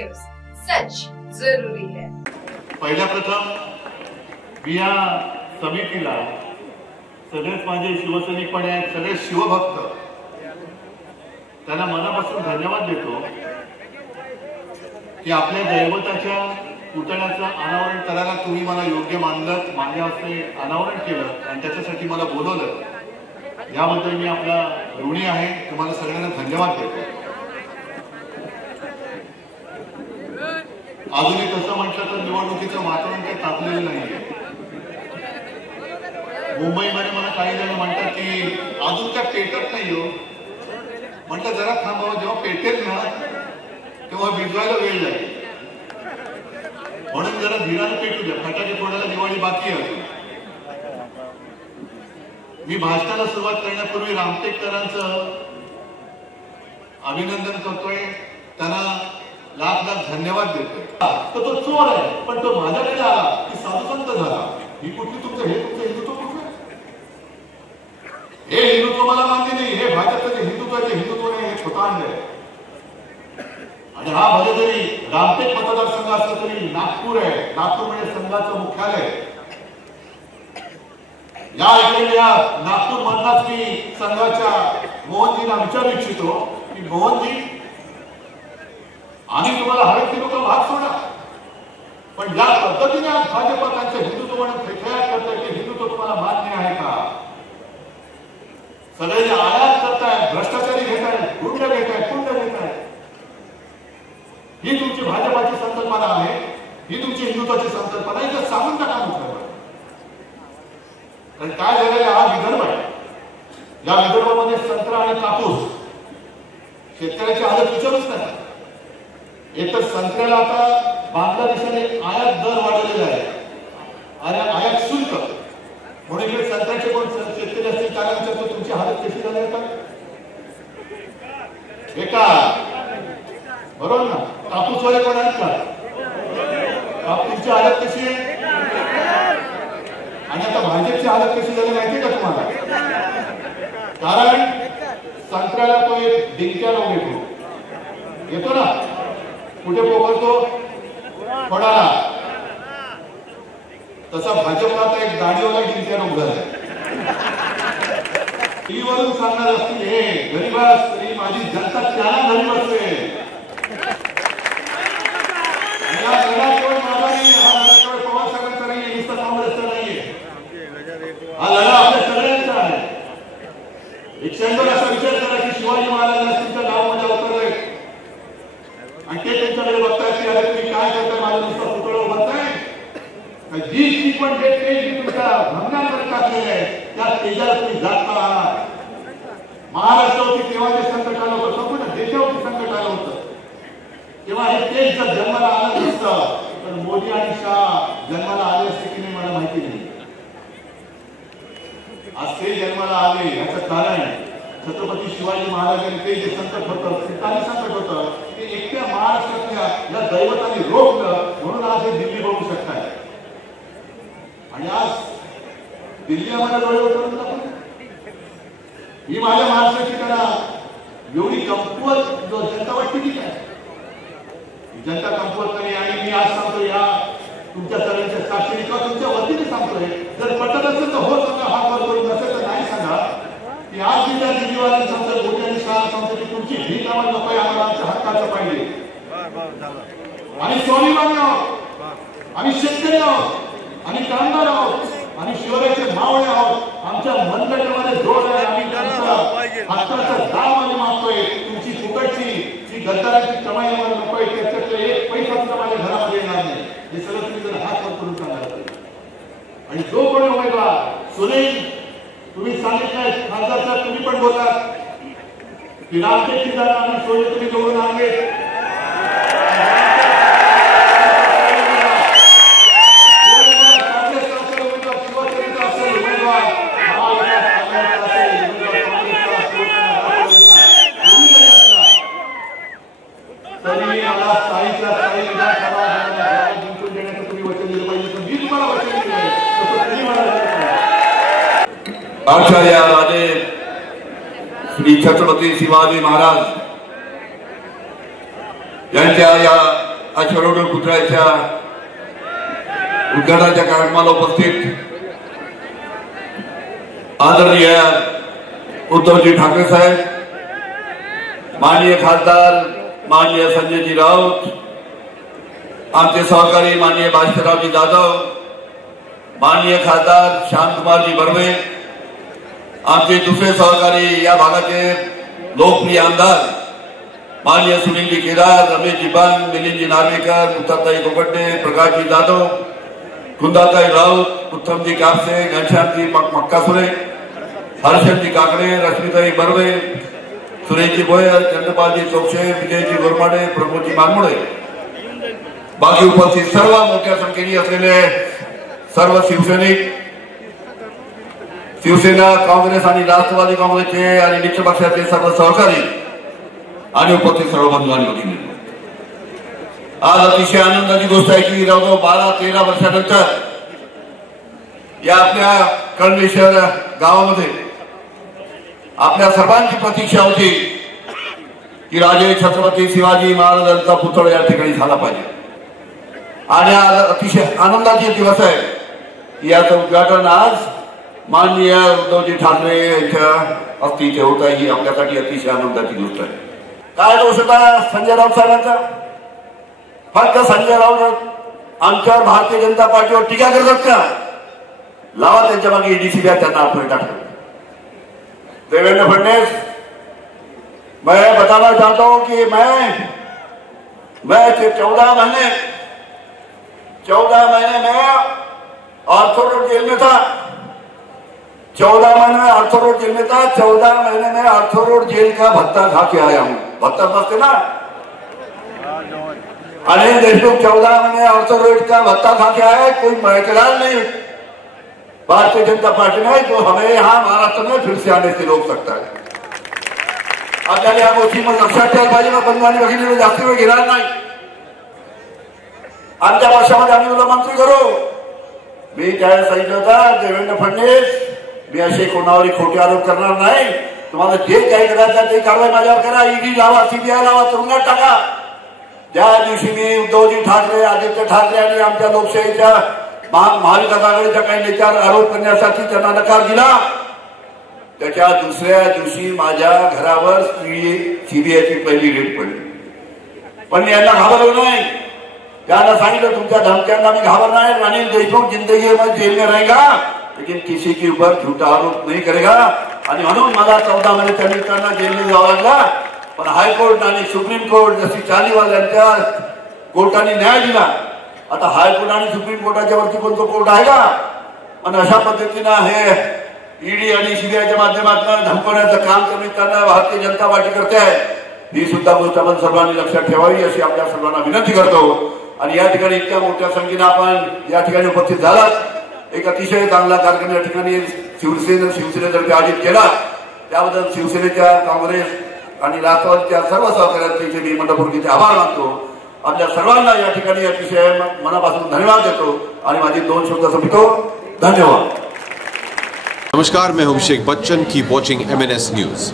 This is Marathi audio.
न्यूज, सच जरूरी है। पहिल्या प्रथम मी या समितीला सगळेच माझे शिवसैनिक पण आहेत, सगळे शिवभक्त, त्यांना मनापासून धन्यवाद देतो की आपल्या दैवताच्या पुतळ्याचं अनावरण करायला तुम्ही मला योग्य मानलं, माझ्या हस्ते अनावरण केलं आणि त्याच्यासाठी मला बोलवलं। याबद्दल मी आपला ऋणी आहे, तुम्हाला सगळ्यांना धन्यवाद देतो। अजूनही तसं म्हटलं तर निवडणुकीचं वातावरण काही तापलेलं नाहीये। मुंबईमध्ये मला काही जण म्हणतात की अजून काय पेटत नाही हो। म्हटलं जरा थांबावं, जेव्हा पेटेल ना तेव्हा भिजवायला वेळ लागेल, म्हणून जरा धीराने पेटू द्या। फटाके फोडायला दिवाळी बाकी आहे। मी भाषणाला सुरुवात करण्यापूर्वी रामटेककरांचं अभिनंदन करतोय, त्यांना लाख लाख धन्यवाद देतोय। तर तो चोर आहे पण तो माझ्याकडे आला की साधुसंत झाला। ही कुठली तुमचं हिंदुत्व कुठलं? हे हिंदुत्व मला मान्य नाही। हे भाजपचं हिंदुत्व नाही, हे खोटांड आहे। आणि हा भले जरी रामटेक मतदारसंघ असला तरी नागपूर आहे, नागपूर म्हणजे संघाचं मुख्यालय। या नागपूर मधलाच मी संघाच्या मोहनजींना विचारू इच्छितो की मोहनजी, आम्ही तुम्हाला हवे ते लोक भाग सोडा, पण ज्या पद्धतीने आज भाजप त्यांचं हिंदुत्व खेळायला करतंय ते हिंदुत्व तुम्हाला मान्य आहे का? सगळे आयात करतायत, भ्रष्टाचारी घेत आहेत, गुंड घेत आहेत, कुंड घेत आहेत। ही तुमची भाजपाची संकल्पना आहे, ही तुमची हिंदुत्वाची संकल्पना आहे, तर सांगून टाका मुख्यमंत्री। कारण काय झालेलं हा विदर्भ आहे, या विदर्भामध्ये संत्रा आणि कापूस, शेतकऱ्याची हालत विचारूच नाही। एक तर संत्र्याला आता बांगलादेशाने आयात दर वाढवलेला आहे आणि आयात शुल्क, म्हणून इकडे संत्र्याचे कोण शेतकरी असतील त्याला विचारतो तुमची हालत कशी झाली आहे? बेकार, बरोबर ना? कापूसवाले कोण आहेत का? कापूसची हालत कशी आहे? आणि आता भाजपची हालत कशी झाली माहितीये का तुम्हाला? कारण संत्र्याला तो एक डिंक्या रोग येतो ना, कुठे पोखरतो? फळाला। तसा भाजपला आता एक दाढीवाला डिंक्या रोग झालाय। टीव्हीवरून सांगणार असतील हे गरीबास तरी माझी जनता त्याला घरी बसते। या लढा माझा नाही, हा लढा केवळ पवार साहेबांचा नाहीये, नुसता काँग्रेसचा नाहीये, हा लढा आपल्या सगळ्यांचा आहे। 180 असा विचार करा की शिवाजी महाराजांना तुमच्या गावामध्ये अवतरले आणि ते त्यांच्याकडे बघतायत की अरे तुम्ही काय करताय, माझं नुसतं पुतळं उभारताय? जी पण जे तेज तुमच्या भंगांवर टाकलेले आहे त्या तेजाला तुम्ही जागता आहात। महाराष्ट्रावरती तेव्हा जे संकट आलं होतं, संपूर्ण देशावरती संकट आलं होतं, तेव्हा हे तेज जर जन्माला आलं नसतं तर मोदी आणि शाह जन्माला आले असते की नाही मला माहिती नाही। आज ते जन्माला आले याचं कारण छत्रपती शिवाजी महाराजांनी ते जे संकट होतं, सीतानी संकट होतं, ते एकट्या महाराष्ट्रातल्या या दैवताने रोखलं, म्हणून आज हे दिल्ली बघू शकताय। आणि आज दिल्ली आम्हाला डोळे उघडून दाखवतात। ही माझ्या महाराष्ट्राची कला एवढी कमकुवत जनता वाटते की काय? जनता कमकुवत नाही। आणि मी आज सांगतो या तुमच्या सगळ्यांच्या साक्षीने किंवा तुमच्या वतीने सांगतोय, जर पटत असेल तर हो सांगा, हात वर करून नसेल तर नाही सांगा की आज मी त्या दिल्लीवाल्यांना सांगतो, मोदी आणि शाह सांगतो की तुमची भीक आम्हाला नको, आम्हाला आमच्या हक्काचं पाहिजे। आणि स्वाभिमानी आहोत, आम्ही शेतकरी आहोत, आम्ही कामगार आहोत, आम्ही शिवरायाचे मावळे आहोत, आमच्या मनगटामध्ये जोर आहे, आम्ही हक्काचा दाम आम्ही मागतोय। तुमची फुकटची जी गद्दाराची कमाई आम्हाला नकोय, त्याच्यातलं एक पैसा सुद्धा माझ्या घरामध्ये येणार नाही, हे सगळं तुम्ही जर हात वर करून सांगाल। आणि जो कोणी उमेदवार सुनील तुम्ही सांगितलंय, खासदार साहेब तुम्ही पण बोललात की रामटेकची जागा आम्ही सोडली, तुम्ही निवडून आणले। आचार्य राजे श्री छत्रपती शिवाजी महाराज यांच्या या अश्वरोहण पुतळ्याच्या उद्घाटनाच्या कार्यक्रमाला उपस्थित आदरणीय उद्धवजी ठाकरे साहेब, माननीय खासदार माननीय संजयजी राऊत, आमचे सहकारी माननीय भास्कररावजी जाधव, माननीय खासदार शांतकुमारजी बर्वे, आमचे दुसरे सहकारी या भागाचे लोकप्रिय आमदार माननीय सुनीलजी केदार, रमेशजी बन, मिलिंदजी नार्वेकर, मुक्ताताई कोकटे, प्रकाशजी जाधव, कुंदाताई राऊत, उत्तमजी कापसे, घनश्यामजी मक्कासुरे, हर्षदजी काकडे, रश्मीताई बर्वे, सुरेशजी भोयर, चंद्रपालजी चौकशे, विजयजी गोरमाडे, प्रमोदजी मानमुळे, बाकी उपस्थित सर्व मोठ्या संख्येने असलेले सर्व शिवसैनिक, शिवसेना, काँग्रेस आणि राष्ट्रवादी काँग्रेसचे आणि मित्र पक्षाचे सर्व सहकारी आणि उपस्थित सर्व बंधू आणि भगिनी, आज अतिशय आनंदाची गोष्ट आहे की 12-13 वर्षानंतर या आपल्या कळमेश्वर गावामध्ये आपल्या सर्वांची प्रतीक्षा होती की राजे छत्रपती शिवाजी महाराजांचा पुतळा या ठिकाणी झाला पाहिजे आणि आज अतिशय आनंदाचे दिवस आहे। याचं उद्घाटन आज माननीय उद्धवजी ठाकरे यांच्या हस्ते इथे होत आहे, ही आपल्यासाठी अतिशय आनंदाची गोष्ट आहे। काय दोष होता संजय राऊत साहेबांचा? फक्त संजय राऊत आमच्यावर भारतीय जनता पार्टीवर टीका करतात का? लावा त्यांच्या मागे ईडीसी त्यांना आपण टाकतो। देवेंद्र फडणवीस, मैं बताना चाहता हूं कि मैं 14 महीने में आर्थर रोड जेल में था। 14 महीने में आर्थर रोड जेल में था। 14 महीने में आर्थर रोड जेल का भत्ता खा के आया हूं। भत्ता समझते ना? अनिल देशमुख 14 महीने आर्थर रोड का भत्ता खा के आया। कोई मैकेलाल नहीं भारतीय जनता पार्टी में जो हमें यहां महाराष्ट्र में फिर से आने से रोक सकता है। आपल्याला या गोष्टी मग लक्षात ठेवायला पाहिजे। मग बंधू आणि भगिनींना जास्त वेळ घेणार नाही। आमच्या पक्षामध्ये आम्ही तुला मंत्री करू। मी त्यावेळेस सांगितलं होतं देवेंद्र फडणवीस, मी असे कोणावरही खोटे आरोप करणार नाही। तुम्हाला जे काही करायचं ते कारवाई माझ्यावर करा, ईडी लावा, सीबीआय लावा, तुरुंगात टाका। ज्या दिवशी मी उद्धवजी ठाकरे, आदित्य ठाकरे आणि आमच्या लोकशाहीच्या महाविकास आघाडीच्या काही नेत्यावर आरोप करण्यासाठी त्यांना नकार दिला, त्याच्या दुसऱ्या दिवशी माझ्या घरावर सीबीआयची पहिली रेड पडली। पण मी यांना घाबरलो नाही। त्यांना सांगितलं तुमच्या धमक्यांना मी घाबरना है। अनिल देशमुख जिंदगी में जेल में रहेगा लेकिन किसी के ऊपर झूठा आरोप नहीं करेगा। आणि म्हणून मला 14 महिने त्या निमित्तानं जेलमध्ये जावं लागला। पण हायकोर्ट आणि सुप्रीम कोर्ट जशी चालीवाल्यांच्या कोर्टाने न्याय दिला, आता हायकोर्ट आणि सुप्रीम कोर्टाच्या वरती कोणतं कोर्ट आहे का? आणि अशा पद्धतीनं हे ईडी आणि सीबीआयच्या माध्यमातून धमकवण्याचं काम करताना भारतीय जनता पार्टी करते आहे। ही सुद्धा गोष्ट आपण सर्वांनी लक्षात ठेवावी अशी आपल्या सर्वांना विनंती करतो। आणि या ठिकाणी इतक्या मोठ्या संख्येने आपण या ठिकाणी उपस्थित झालात। एक अतिशय चांगला कार्यक्रम या ठिकाणी शिवसेनेतर्फे आयोजित केला, त्याबद्दल शिवसेनेच्या, काँग्रेस आणि राष्ट्रवादीच्या सर्व सहकार्यांचे मी मनपूर्वक आभार मानतो। आपल्या सर्वांना या ठिकाणी अतिशय मनापासून धन्यवाद देतो आणि माझी 2 शब्द संपतो। धन्यवाद। नमस्कार, मैं हूं Abhishek Bachchan. Keep watching MNS news.